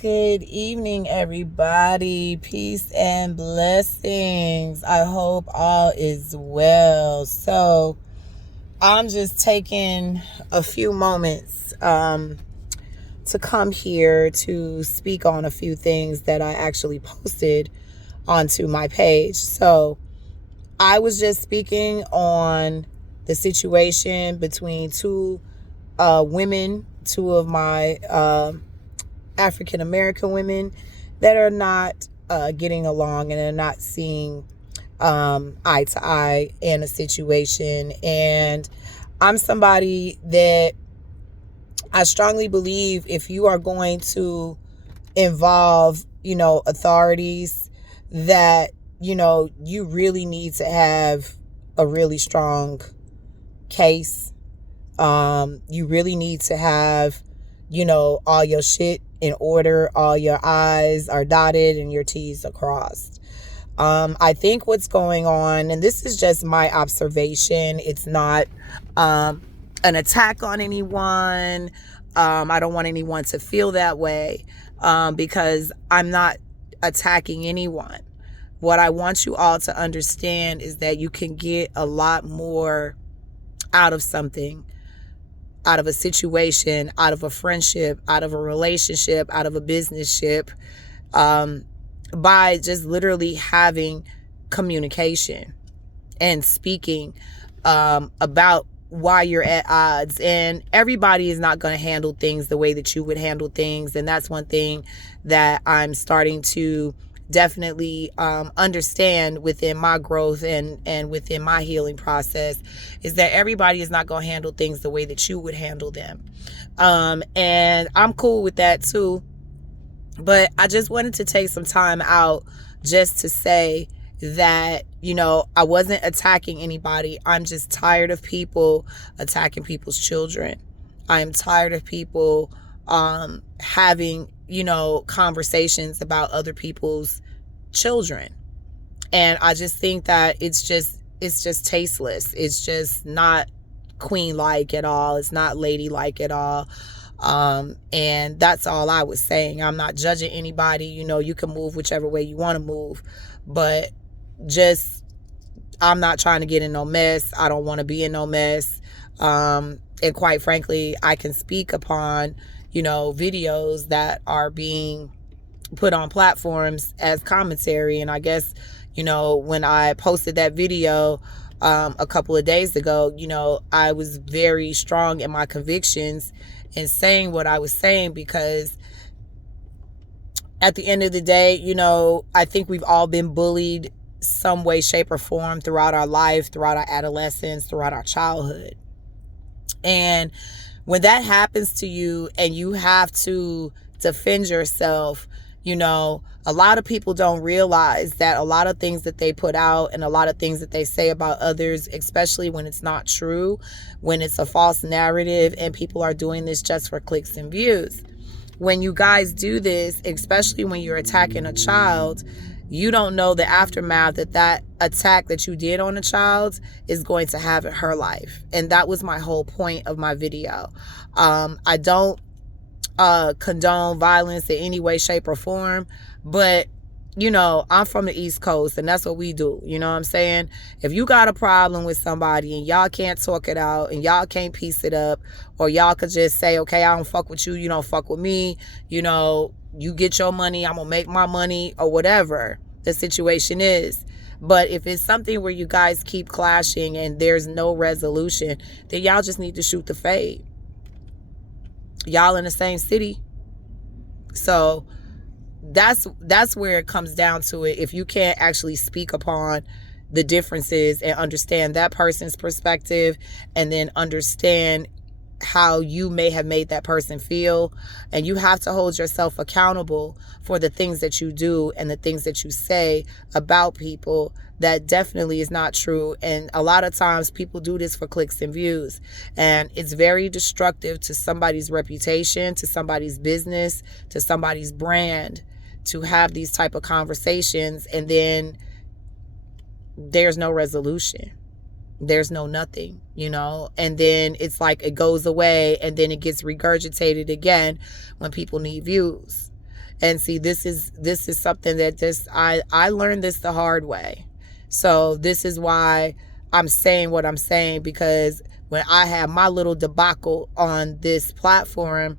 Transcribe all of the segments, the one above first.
Good evening, everybody. Peace and blessings. I hope all is well. So, I'm just taking a few moments to come here to speak on a few things that I actually posted onto my page. So, I was just speaking on the situation between two women, two of my African American women that are not getting along and are not seeing eye to eye in a situation. And I'm somebody that I strongly believe if you are going to involve, authorities, that, you really need to have a really strong case. You really need to have, all your shit in order, all your I's are dotted and your T's are crossed. I think what's going on, and this is just my observation, it's not an attack on anyone. I don't want anyone to feel that way because I'm not attacking anyone. What I want you all to understand is that you can get a lot more out of something, out of a situation, out of a friendship, out of a relationship, out of a business ship, by just literally having communication and speaking about why you're at odds. And everybody is not going to handle things the way that you would handle things. And that's one thing that I'm starting to definitely understand within my growth and within my healing process, is that everybody is not going to handle things the way that you would handle them. And I'm cool with that too. But I just wanted to take some time out just to say that, I wasn't attacking anybody. I'm just tired of people attacking people's children. I am tired of people having, conversations about other people's children. And I just think that it's just tasteless. It's just not queen-like at all. It's not ladylike at all. And that's all I was saying. I'm not judging anybody. You can move whichever way you want to move, but just, I'm not trying to get in no mess. I don't want to be in no mess. And quite frankly, I can speak upon, videos that are being put on platforms as commentary. And I guess, when I posted that video a couple of days ago, I was very strong in my convictions and saying what I was saying, because at the end of the day, I think we've all been bullied some way, shape, or form throughout our life, throughout our adolescence, throughout our childhood. And when that happens to you and you have to defend yourself, a lot of people don't realize that a lot of things that they put out and a lot of things that they say about others, especially when it's not true, when it's a false narrative and people are doing this just for clicks and views. When you guys do this, especially when you're attacking a child, you don't know the aftermath that attack that you did on a child is going to have in her life. And that was my whole point of my video. I don't condone violence in any way, shape, or form, but I'm from the East Coast and that's what we do. You know what I'm saying? If you got a problem with somebody and y'all can't talk it out and y'all can't piece it up, or y'all could just say, okay, I don't fuck with you, you don't fuck with me, you get your money, I'm gonna make my money, or whatever the situation is. But if it's something where you guys keep clashing and there's no resolution, then y'all just need to shoot the fade. Y'all in the same city. So that's where it comes down to it. If you can't actually speak upon the differences and understand that person's perspective, and then understand how you may have made that person feel, and you have to hold yourself accountable for the things that you do and the things that you say about people, that definitely is not true. And a lot of times people do this for clicks and views, and it's very destructive to somebody's reputation, to somebody's business, to somebody's brand, to have these type of conversations and then there's no resolution. There's no nothing, and then it's like it goes away and then it gets regurgitated again when people need views. And see, this is something that just I learned this the hard way. So this is why I'm saying what I'm saying, because when I had my little debacle on this platform,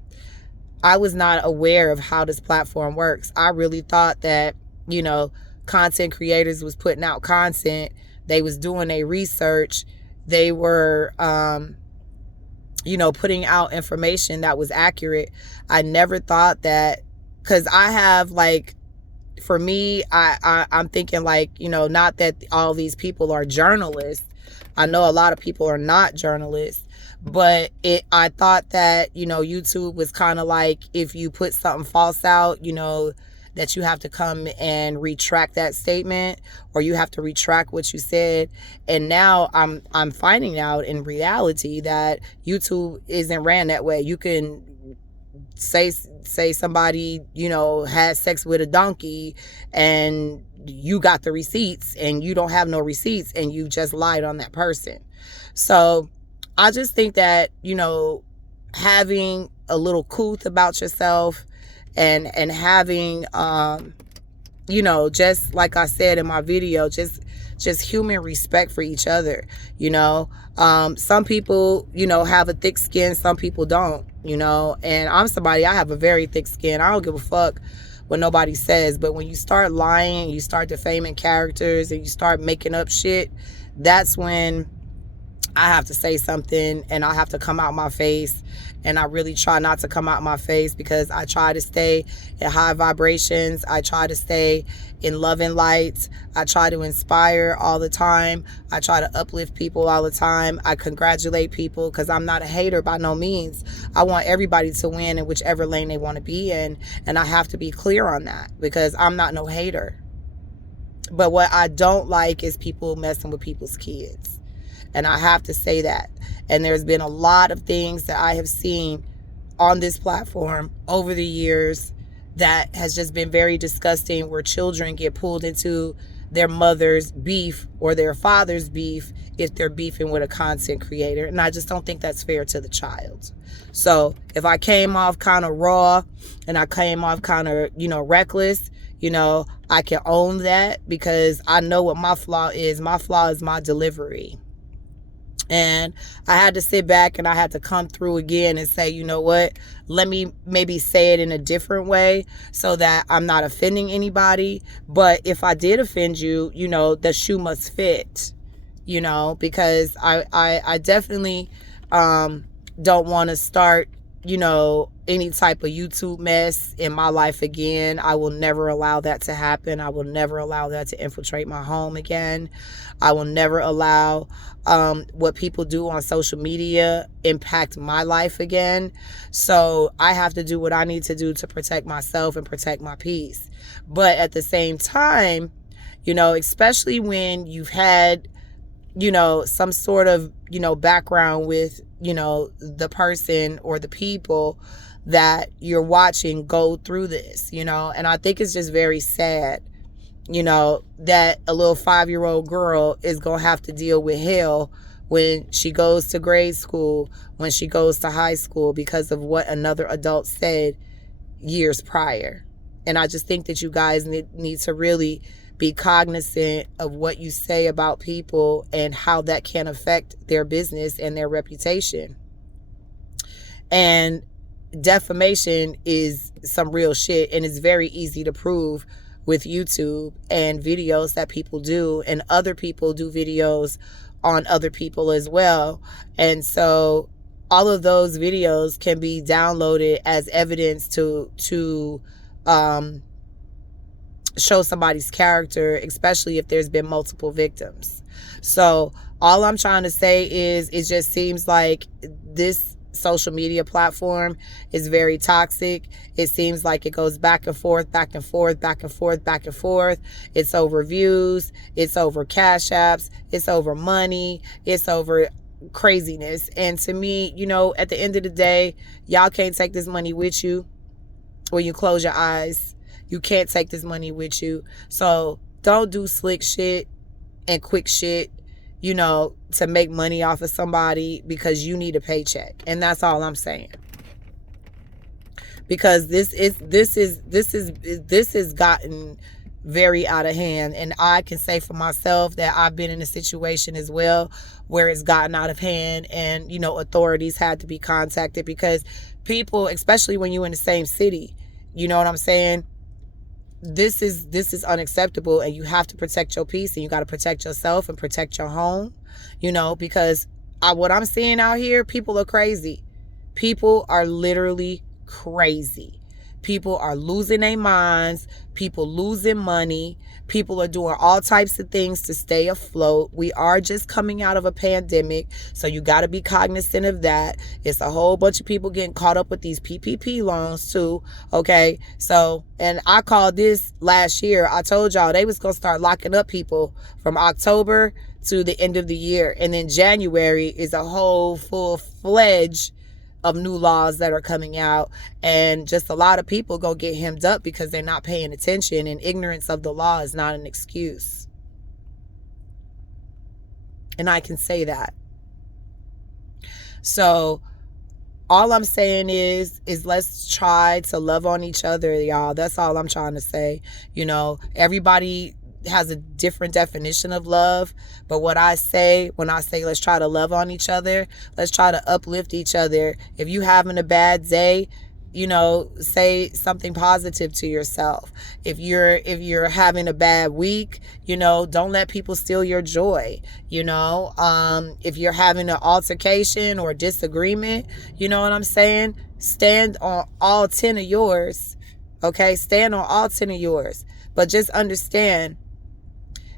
I was not aware of how this platform works. I really thought that, you know, content creators was putting out content. They was doing their research. They were, you know, putting out information that was accurate. I never thought that, because I have, like, for me, I'm thinking, like, you know, not that all these people are journalists. I know a lot of people are not journalists, but I thought that, you know, YouTube was kind of like, if you put something false out, you know, that you have to come and retract that statement, or you have to retract what you said. And now I'm finding out in reality that YouTube isn't ran that way. You can say somebody, you know, had sex with a donkey, and you got the receipts, and you don't have no receipts, and you just lied on that person. So I just think that, you know, having a little couth about yourself, and having, you know, just like I said in my video, just human respect for each other. You know, some people, you know, have a thick skin, some people don't, you know, and I'm somebody, I have a very thick skin. I don't give a fuck what nobody says. But when you start lying, you start defaming characters, and you start making up shit, that's when I have to say something, and I have to come out my face. And I really try not to come out my face, because I try to stay in high vibrations. I try to stay in love and light. I try to inspire all the time. I try to uplift people all the time. I congratulate people, because I'm not a hater by no means. I want everybody to win in whichever lane they want to be in. And I have to be clear on that, because I'm not no hater. But what I don't like is people messing with people's kids. And I have to say that. And there's been a lot of things that I have seen on this platform over the years that has just been very disgusting, where children get pulled into their mother's beef or their father's beef if they're beefing with a content creator. And I just don't think that's fair to the child. So if I came off kind of raw, and I came off kind of, you know, reckless, you know, I can own that, because I know what my flaw is. My flaw is my delivery. And I had to sit back, and I had to come through again and say, you know what, let me maybe say it in a different way, so that I'm not offending anybody. But if I did offend you, you know, the shoe must fit, you know, because I definitely don't want to start, you know, any type of YouTube mess in my life again. I will never allow that to happen. I will never allow that to infiltrate my home again. I will never allow what people do on social media impact my life again. So I have to do what I need to do to protect myself and protect my peace. But at the same time, you know, especially when you've had, you know, some sort of, you know, background with, you know, the person or the people that you're watching go through this, you know. And I think it's just very sad, you know, that a little 5-year-old girl is going to have to deal with hell when she goes to grade school, when she goes to high school, because of what another adult said years prior. And I just think that you guys need to really be cognizant of what you say about people and how that can affect their business and their reputation. And defamation is some real shit, and it's very easy to prove with YouTube and videos that people do, and other people do videos on other people as well. And so all of those videos can be downloaded as evidence to show somebody's character, especially if there's been multiple victims. So all I'm trying to say is, it just seems like this social media platform is very toxic. It seems like it goes back and forth, back and forth, back and forth, back and forth. It's over views, it's over cash apps, it's over money, it's over craziness. And to me, you know, at the end of the day, y'all can't take this money with you when you close your eyes. You can't take this money with you. So don't do slick shit and quick shit, you know, to make money off of somebody because you need a paycheck. And that's all I'm saying. because this has gotten very out of hand. And I can say for myself that I've been in a situation as well where it's gotten out of hand, and authorities had to be contacted, because people, especially when you're in the same city, you know what I'm saying, this is unacceptable, and you have to protect your peace, and you got to protect yourself and protect your home, because what I'm seeing out here, people are crazy. People are literally crazy. People are losing their minds. People losing money. People are doing all types of things to stay afloat. We are just coming out of a pandemic, so you got to be cognizant of that. It's a whole bunch of people getting caught up with these PPP loans too, okay? So, and I called this last year. I told y'all they was going to start locking up people from October to the end of the year. And then January is a whole full-fledged of new laws that are coming out, and just a lot of people go get hemmed up because they're not paying attention, and ignorance of the law is not an excuse. And I can say that. So all I'm saying is let's try to love on each other, y'all. That's all I'm trying to say. Everybody has a different definition of love, but what I say when I say let's try to love on each other, let's try to uplift each other. If you having a bad day, say something positive to yourself. If you're having a bad week, don't let people steal your joy. If you're having an altercation or disagreement, you know what I'm saying, stand on all 10 of yours. Okay, stand on all 10 of yours. But just understand,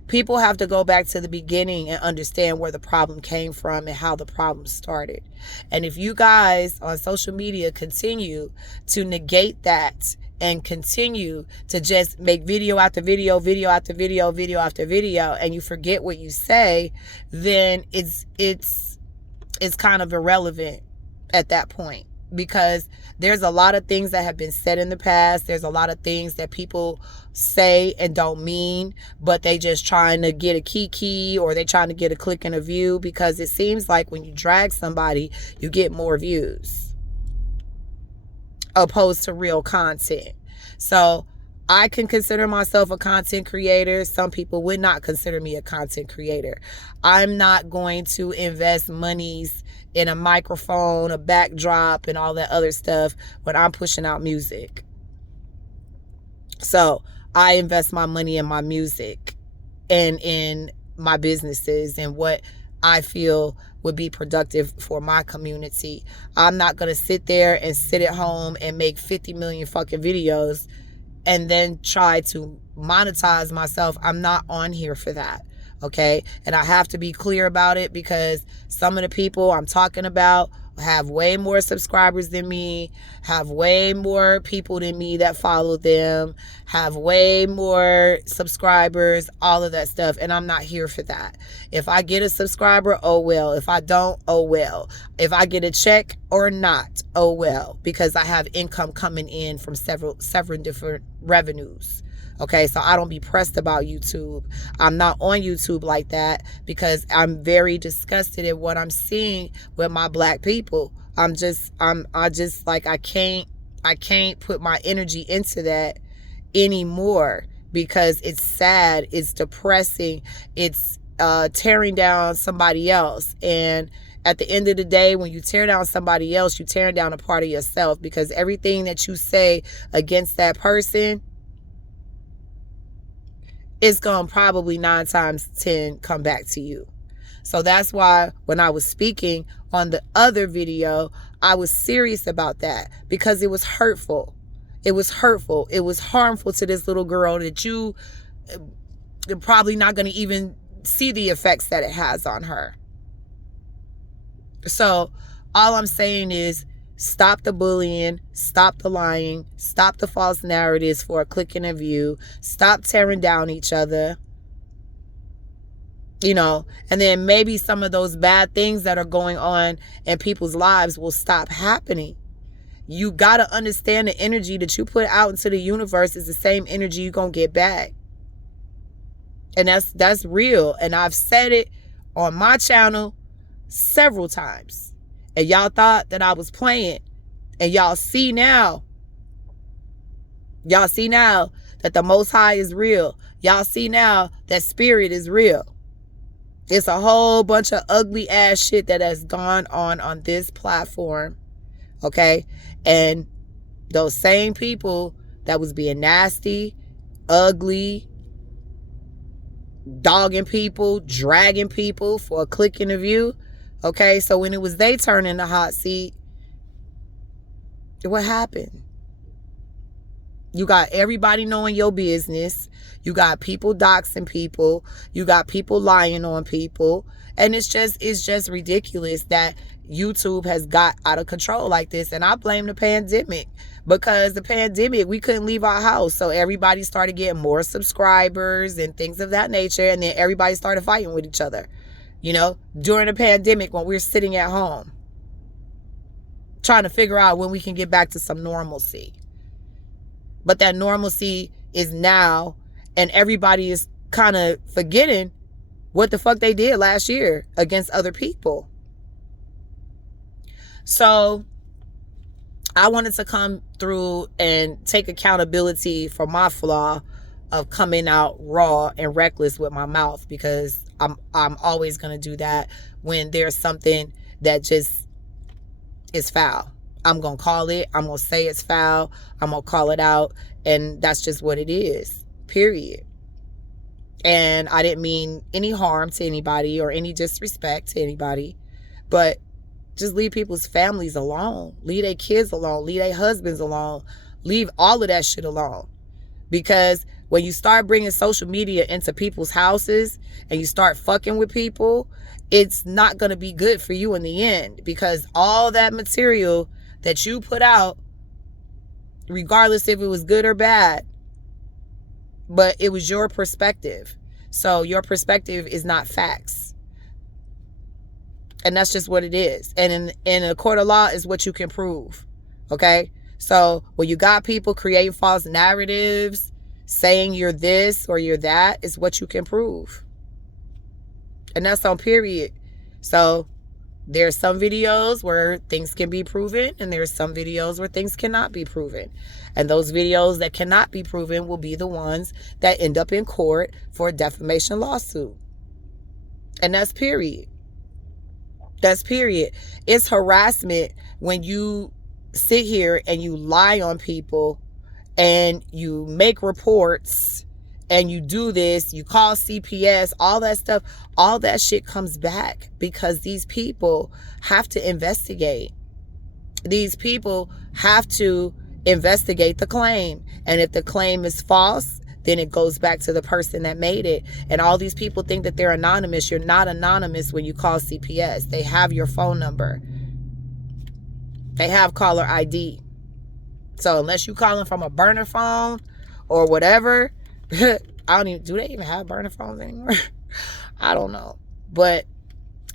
people have to go back to the beginning and understand where the problem came from and how the problem started. And if you guys on social media continue to negate that and continue to just make video after video, video after video, video after video, and you forget what you say, then it's kind of irrelevant at that point. Because there's a lot of things that have been said in the past. There's a lot of things that people say and don't mean, but they just trying to get a kiki, or they trying to get a click and a view, because it seems like when you drag somebody, you get more views opposed to real content. So I can consider myself a content creator. Some people would not consider me a content creator. I'm not going to invest monies in a microphone, a backdrop, and all that other stuff when I'm pushing out music. So I invest my money in my music and in my businesses and what I feel would be productive for my community. I'm not going to sit there and sit at home and make 50 million fucking videos and then try to monetize myself. I'm not on here for that. Okay. And I have to be clear about it, because some of the people I'm talking about have way more subscribers than me, have way more people than me that follow them, have way more subscribers, all of that stuff. And I'm not here for that. If I get a subscriber, oh well. If I don't, oh well. If I get a check or not, oh well, because I have income coming in from several different revenues. Okay, so I don't be pressed about YouTube. I'm not on YouTube like that because I'm very disgusted at what I'm seeing with my black people. I can't put my energy into that anymore, because it's sad, it's depressing, it's tearing down somebody else. And at the end of the day, when you tear down somebody else, you're tearing down a part of yourself, because everything that you say against that person, it's going to probably 9 times 10 come back to you. So that's why when I was speaking on the other video, I was serious about that, because it was hurtful. It was hurtful. It was harmful to this little girl that you're probably not going to even see the effects that it has on her. So all I'm saying is, stop the bullying, stop the lying, stop the false narratives for a click and a view, stop tearing down each other, and then maybe some of those bad things that are going on in people's lives will stop happening. You got to understand the energy that you put out into the universe is the same energy you're going to get back. And that's real. And I've said it on my channel several times. And y'all thought that I was playing. And y'all see now Y'all see now that the Most High is real. Y'all see now that spirit is real. It's a whole bunch of ugly ass shit that has gone on this platform. Okay? And those same people that was being nasty, ugly, dogging people, dragging people for a click in the view. Okay? So when it was they turn in the hot seat, what happened? You got everybody knowing your business. You got people doxing people. You got people lying on people. And it's just ridiculous that YouTube has got out of control like this. And I blame the pandemic, because the pandemic, we couldn't leave our house. So everybody started getting more subscribers and things of that nature. And then everybody started fighting with each other, you know, during the pandemic when we're sitting at home trying to figure out when we can get back to some normalcy. But that normalcy is now, and everybody is kind of forgetting what the fuck they did last year against other people. So I wanted to come through and take accountability for my flaw of coming out raw and reckless with my mouth, because I'm always going to do that when there's something that just is foul. I'm going to call it. I'm going to say it's foul. I'm going to call it out. And that's just what it is. Period. And I didn't mean any harm to anybody or any disrespect to anybody. But just leave people's families alone. Leave their kids alone. Leave their husbands alone. Leave all of that shit alone. Because when you start bringing social media into people's houses and you start fucking with people, it's not going to be good for you in the end. Because all that material that you put out, regardless if it was good or bad, but it was your perspective. So your perspective is not facts. And that's just what it is. And in a court of law is what you can prove. Okay? So when you got people creating false narratives, saying you're this or you're that, is what you can prove. And that's on period. So there's some videos where things can be proven, and there's some videos where things cannot be proven. And those videos that cannot be proven will be the ones that end up in court for a defamation lawsuit. And that's period. That's period. It's harassment when you sit here and you lie on people and you make reports and you do this, you call CPS, all that stuff, all that shit comes back because these people have to investigate. These people have to investigate the claim. And if the claim is false, then it goes back to the person that made it. And all these people think that they're anonymous. You're not anonymous when you call CPS. They have your phone number. They have caller ID. So unless you're calling from a burner phone or whatever, I don't even, do they even have burner phones anymore? I don't know. But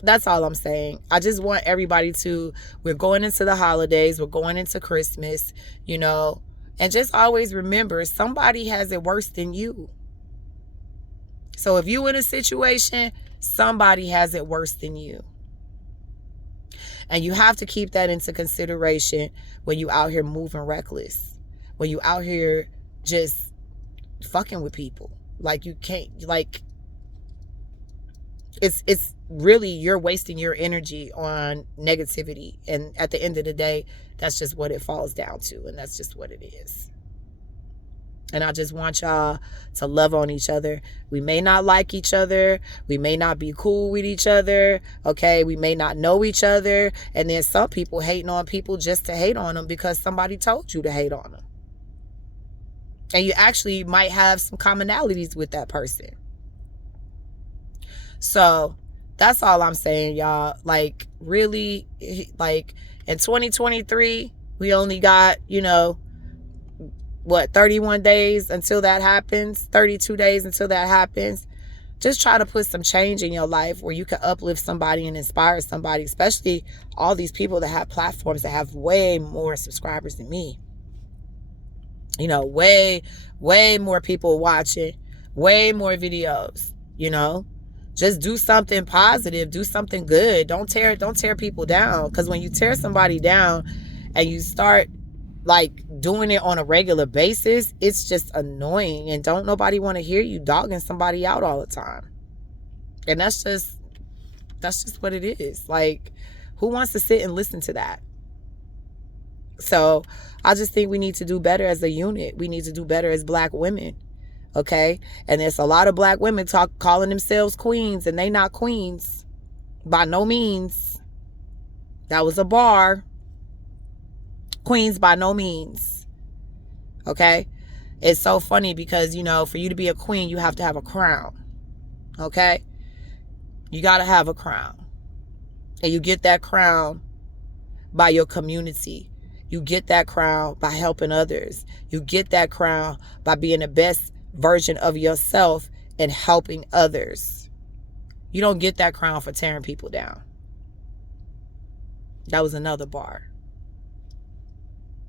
that's all I'm saying. I just want everybody to, we're going into the holidays, we're going into Christmas, you know, and just always remember, somebody has it worse than you. So if you're in a situation, somebody has it worse than you. And you have to keep that into consideration when you out here moving reckless. When you out here just fucking with people. Like you can't, like, it's really, you're wasting your energy on negativity. And at the end of the day, that's just what it falls down to. And that's just what it is. And I just want y'all to love on each other. We may not like each other. We may not be cool with each other. Okay. We may not know each other. And then some people hating on people just to hate on them because somebody told you to hate on them. And you actually might have some commonalities with that person. So that's all I'm saying, y'all. Like, really, like, in 2023, we only got, 31 days until that happens, 32 days until that happens. Just try to put some change in your life where you can uplift somebody and inspire somebody, especially all these people that have platforms that have way more subscribers than me. Way, way more people watching, way more videos, Just do something positive, do something good. Don't tear people down. Because when you tear somebody down and you start like doing it on a regular basis, it's just annoying. And don't nobody want to hear you dogging somebody out all the time. And that's just what it is. Like, who wants to sit and listen to that? So I just think we need to do better as a unit. We need to do better as black women. Okay? And there's a lot of black women calling themselves queens, and they not queens. By no means. That was a bar. Queens by no means. Okay? It's so funny because, for you to be a queen, you have to have a crown. Okay? You got to have a crown. And you get that crown by your community. You get that crown by helping others. You get that crown by being the best version of yourself and helping others. You don't get that crown for tearing people down. That was another bar.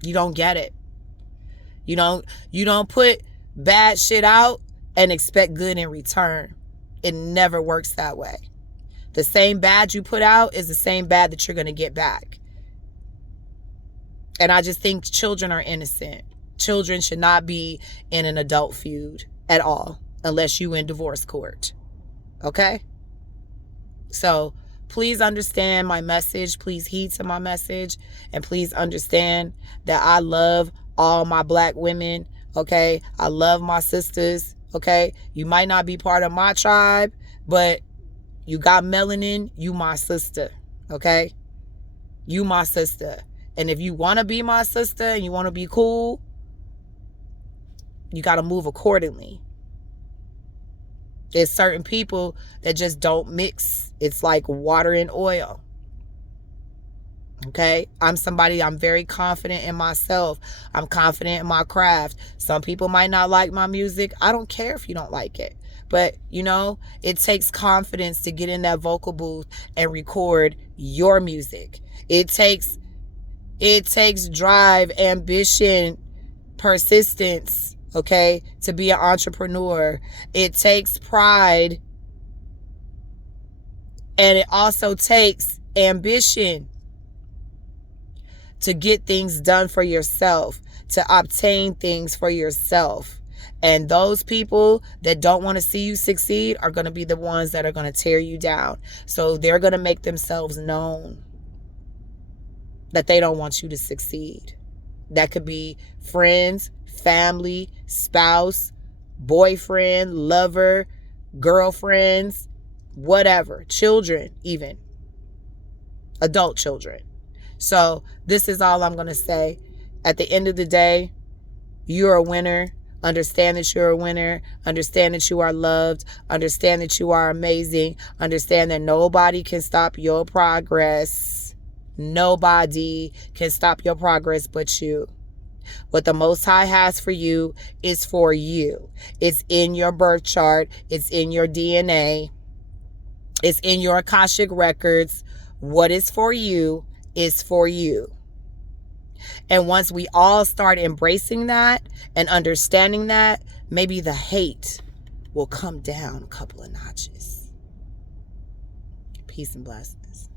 You don't get it. You don't put bad shit out and expect good in return. It never works that way. The same bad you put out is the same bad that you're going to get back. And I just think children are innocent. Children should not be in an adult feud at all, unless you in divorce court. Okay? So please understand my message. Please heed to my message. And please understand that I love all my black women. Okay? I love my sisters. Okay? You might not be part of my tribe, but you got melanin, you my sister. Okay? You my sister. And if you want to be my sister and you want to be cool, you got to move accordingly. There's certain people that just don't mix. It's like water and oil. Okay? I'm very confident in myself. I'm confident in my craft. Some people might not like my music. I don't care if you don't like it. But, it takes confidence to get in that vocal booth and record your music. It takes drive, ambition, persistence, okay, to be an entrepreneur. It takes pride. And it also takes ambition to get things done for yourself, to obtain things for yourself. And those people that don't want to see you succeed are going to be the ones that are going to tear you down. So they're going to make themselves known that they don't want you to succeed. That could be friends, family, spouse, boyfriend, lover, girlfriends, whatever, children, even adult children. So this is all I'm going to say. At the end of the day, you're a winner. Understand that you're a winner. Understand that you are loved. Understand that you are amazing. Understand that nobody can stop your progress. Nobody can stop your progress but you. What the Most High has for you is for you. It's in your birth chart. It's in your DNA. It's in your Akashic records. What is for you is for you. And once we all start embracing that and understanding that, maybe the hate will come down a couple of notches. Peace and blessings.